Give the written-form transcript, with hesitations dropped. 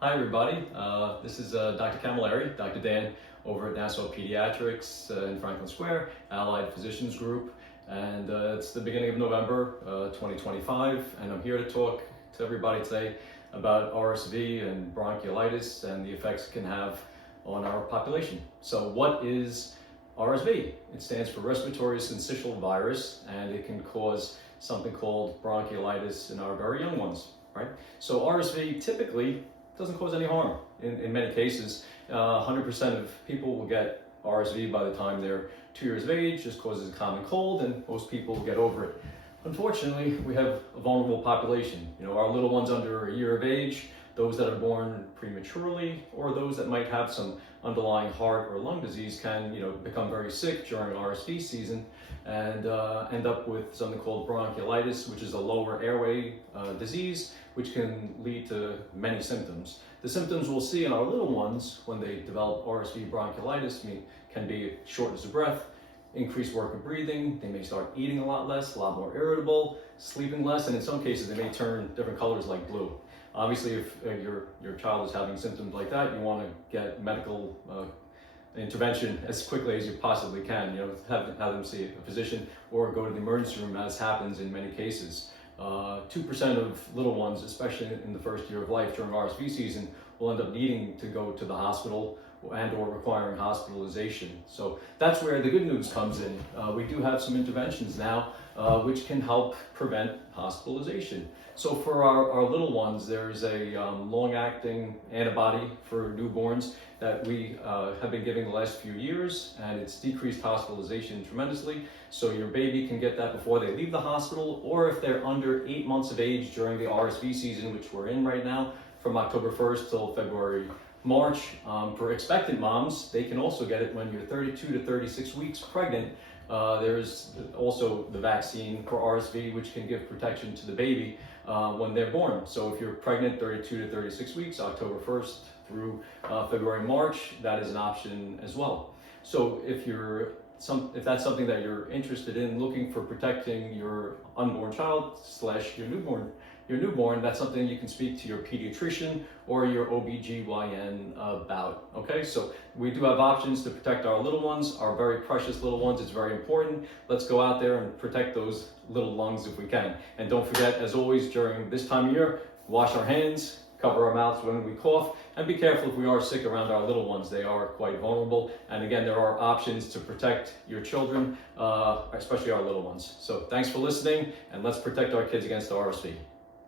Hi everybody, this is Dr. Camilleri, Dr. Dan over at Nassau Pediatrics in Franklin Square, Allied Physicians Group, and it's the beginning of November 2025, and I'm here to talk to everybody today about RSV and bronchiolitis and the effects it can have on our population. So what is RSV? It stands for respiratory syncytial virus, and it can cause something called bronchiolitis in our very young ones, right? So RSV typically doesn't cause any harm. In many cases, 100% of people will get RSV by the time they're 2 years of age. Just causes a common cold, and most people will get over it. Unfortunately, we have a vulnerable population. Our little ones under a year of age, those that are born prematurely, or those that might have some underlying heart or lung disease can, become very sick during RSV season and end up with something called bronchiolitis, which is a lower airway disease, which can lead to many symptoms. The symptoms we'll see in our little ones when they develop RSV bronchiolitis can be shortness of breath, increased work of breathing. They may start eating a lot less, a lot more irritable, sleeping less, and in some cases they may turn different colors like blue. Obviously, if your child is having symptoms like that, you want to get medical intervention as quickly as you possibly can. Have them see a physician or go to the emergency room, as happens in many cases. 2% of little ones, especially in the first year of life during RSV season, will end up needing to go to the hospital and or requiring hospitalization. So that's where the good news comes in. We do have some interventions now which can help prevent hospitalization. So for our little ones, there's a long-acting antibody for newborns that we have been giving the last few years, and it's decreased hospitalization tremendously. So your baby can get that before they leave the hospital, or if they're under 8 months of age during the RSV season, which we're in right now, from October 1st till February, March. For expectant moms, they can also get it when you're 32 to 36 weeks pregnant. There's also the vaccine for RSV, which can give protection to the baby when they're born. So if you're pregnant 32 to 36 weeks, October 1st through February, March, that is an option as well. So if that's something that you're interested in, looking for protecting your unborn child / your newborn, that's something you can speak to your pediatrician or your OBGYN about, okay? So we do have options to protect our little ones, our very precious little ones. It's very important. Let's go out there and protect those little lungs if we can. And don't forget, as always, during this time of year, wash our hands, cover our mouths when we cough, and be careful if we are sick around our little ones. They are quite vulnerable. And again, there are options to protect your children, especially our little ones. So thanks for listening, and let's protect our kids against RSV.